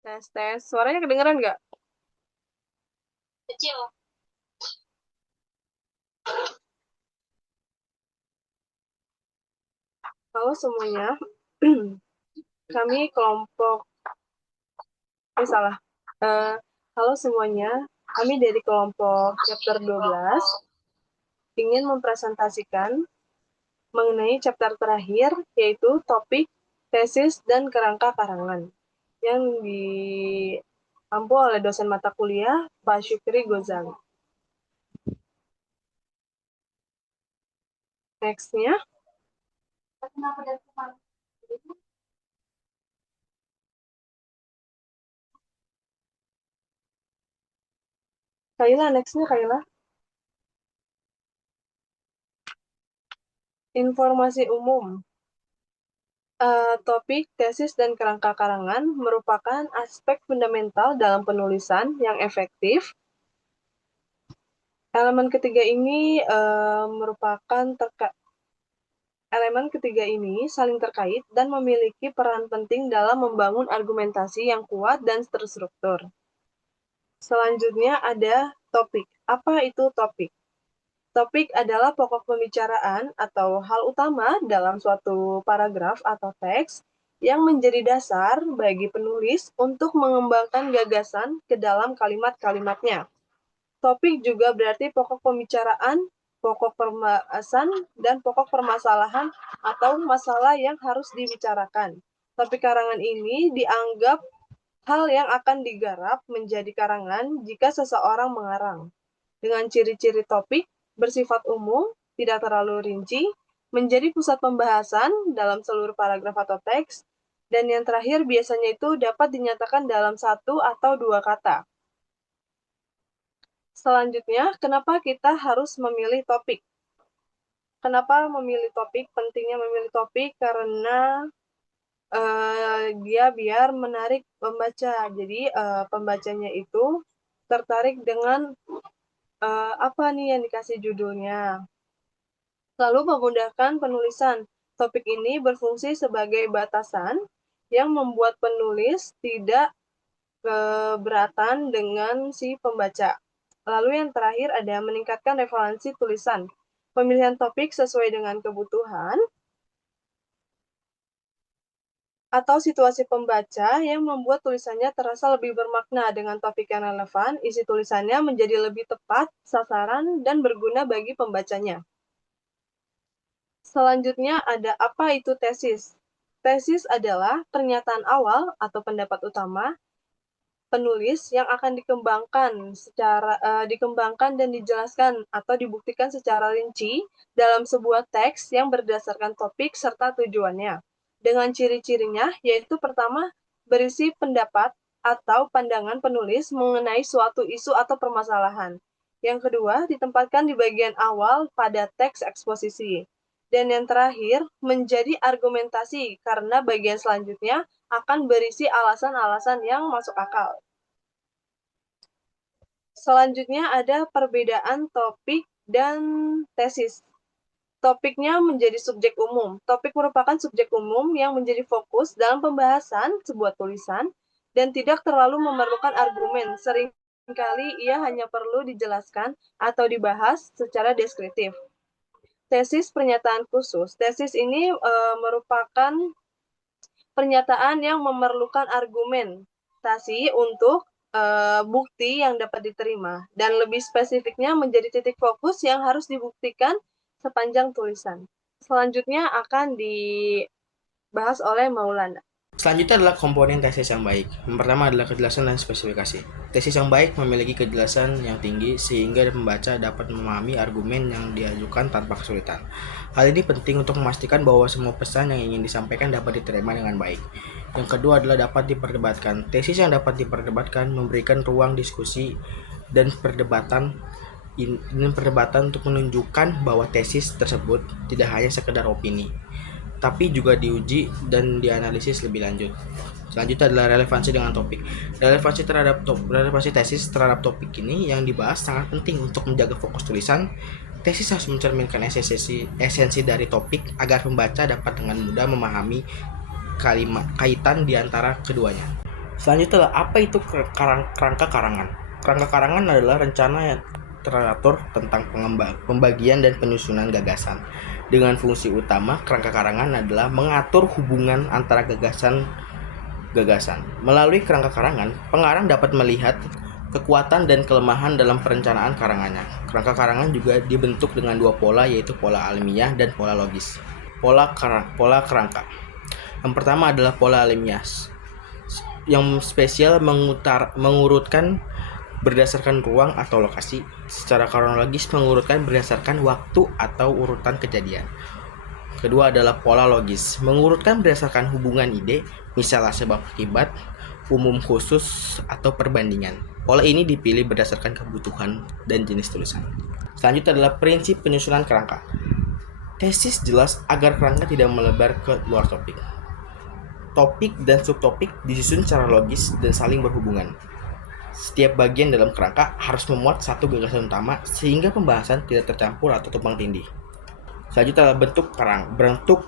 Tes tes, suaranya kedengeran nggak? Kecil. Halo semuanya, kami kelompok, salah. Eh, halo semuanya, kami dari kelompok chapter 12 ingin mempresentasikan mengenai chapter terakhir, yaitu topik tesis dan kerangka karangan yang diampu oleh dosen mata kuliah Pak Syukri Gozali. Next-nya, Kaila, next-nya Kaila. Informasi umum. Topik tesis dan kerangka karangan merupakan aspek fundamental dalam penulisan yang efektif. Elemen ketiga ini elemen ketiga ini saling terkait dan memiliki peran penting dalam membangun argumentasi yang kuat dan terstruktur. Selanjutnya ada topik. Apa itu topik? Topik adalah pokok pembicaraan atau hal utama dalam suatu paragraf atau teks yang menjadi dasar bagi penulis untuk mengembangkan gagasan ke dalam kalimat-kalimatnya. Topik juga berarti pokok pembicaraan, pokok pembahasan, dan pokok permasalahan atau masalah yang harus dibicarakan. Topik karangan ini dianggap hal yang akan digarap menjadi karangan jika seseorang mengarang. Dengan ciri-ciri topik bersifat umum, tidak terlalu rinci, menjadi pusat pembahasan dalam seluruh paragraf atau teks, dan yang terakhir biasanya itu dapat dinyatakan dalam satu atau dua kata. Selanjutnya, kenapa kita harus memilih topik? Kenapa memilih topik? Pentingnya memilih topik karena dia biar menarik pembaca. Jadi pembacanya itu tertarik dengan apa nih yang dikasih judulnya. Lalu memudahkan penulisan. Topik ini berfungsi sebagai batasan yang membuat penulis tidak keberatan dengan si pembaca. Lalu yang terakhir ada meningkatkan referensi tulisan. Pemilihan topik sesuai dengan kebutuhan atau situasi pembaca yang membuat tulisannya terasa lebih bermakna. Dengan topik yang relevan, isi tulisannya menjadi lebih tepat, sasaran, dan berguna bagi pembacanya. Selanjutnya ada apa itu tesis. Tesis adalah pernyataan awal atau pendapat utama penulis yang akan dikembangkan dan dijelaskan atau dibuktikan secara rinci dalam sebuah teks yang berdasarkan topik serta tujuannya. Dengan ciri-cirinya yaitu pertama, berisi pendapat atau pandangan penulis mengenai suatu isu atau permasalahan. Yang kedua, ditempatkan di bagian awal pada teks eksposisi. Dan yang terakhir, menjadi argumentasi karena bagian selanjutnya akan berisi alasan-alasan yang masuk akal. Selanjutnya ada perbedaan topik dan tesis. Topiknya menjadi subjek umum. Topik merupakan subjek umum yang menjadi fokus dalam pembahasan sebuah tulisan dan tidak terlalu memerlukan argumen. Seringkali ia hanya perlu dijelaskan atau dibahas secara deskriptif. Tesis pernyataan khusus. Tesis ini merupakan pernyataan yang memerlukan argumentasi untuk bukti yang dapat diterima, dan lebih spesifiknya menjadi titik fokus yang harus dibuktikan sepanjang tulisan. Selanjutnya akan dibahas oleh Maulana. Selanjutnya adalah komponen tesis yang baik. Yang pertama adalah kejelasan dan spesifikasi. Tesis yang baik memiliki kejelasan yang tinggi sehingga pembaca dapat memahami argumen yang diajukan tanpa kesulitan. Hal ini penting untuk memastikan bahwa semua pesan yang ingin disampaikan dapat diterima dengan baik. Yang kedua adalah dapat diperdebatkan. Tesis yang dapat diperdebatkan memberikan ruang diskusi dan perdebatan untuk menunjukkan bahwa tesis tersebut tidak hanya sekedar opini, tapi juga diuji dan dianalisis lebih lanjut. Selanjutnya adalah relevansi dengan topik. Relevansi tesis terhadap topik ini yang dibahas sangat penting untuk menjaga fokus tulisan. Tesis harus mencerminkan esensi dari topik agar pembaca dapat dengan mudah memahami kaitan di antara keduanya. Selanjutnya, apa itu kerangka karangan? Kerangka karangan adalah rencana yang teratur tentang pembagian dan penyusunan gagasan. Dengan fungsi utama, kerangka karangan adalah mengatur hubungan antara gagasan. Melalui kerangka karangan, pengarang dapat melihat kekuatan dan kelemahan dalam perencanaan karangannya. Kerangka karangan juga dibentuk dengan dua pola, yaitu pola alamiah dan pola logis. Pola kerangka. Yang pertama adalah pola alamiah, yang spesial mengurutkan berdasarkan ruang atau lokasi. Secara kronologis mengurutkan berdasarkan waktu atau urutan kejadian. Kedua adalah pola logis, mengurutkan berdasarkan hubungan ide, misalnya sebab akibat, umum khusus, atau perbandingan. Pola ini dipilih berdasarkan kebutuhan dan jenis tulisan. Selanjutnya adalah prinsip penyusunan kerangka. Tesis jelas agar kerangka tidak melebar ke luar topik. Topik dan subtopik disusun secara logis dan saling berhubungan. Setiap bagian dalam kerangka harus memuat satu gagasan utama sehingga pembahasan tidak tercampur atau tumpang tindih. Selanjutnya adalah bentuk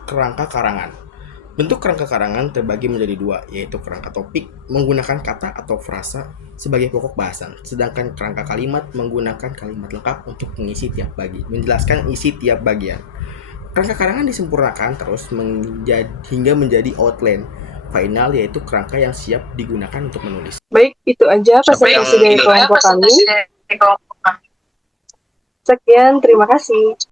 kerangka karangan. Bentuk kerangka karangan terbagi menjadi dua, yaitu kerangka topik menggunakan kata atau frasa sebagai pokok bahasan, sedangkan kerangka kalimat menggunakan kalimat lengkap untuk menjelaskan isi tiap bagian. Kerangka karangan disempurnakan terus hingga menjadi outline final, yaitu kerangka yang siap digunakan untuk menulis. Baik, itu aja presentasi dari kelompok kami. Sekian, terima kasih.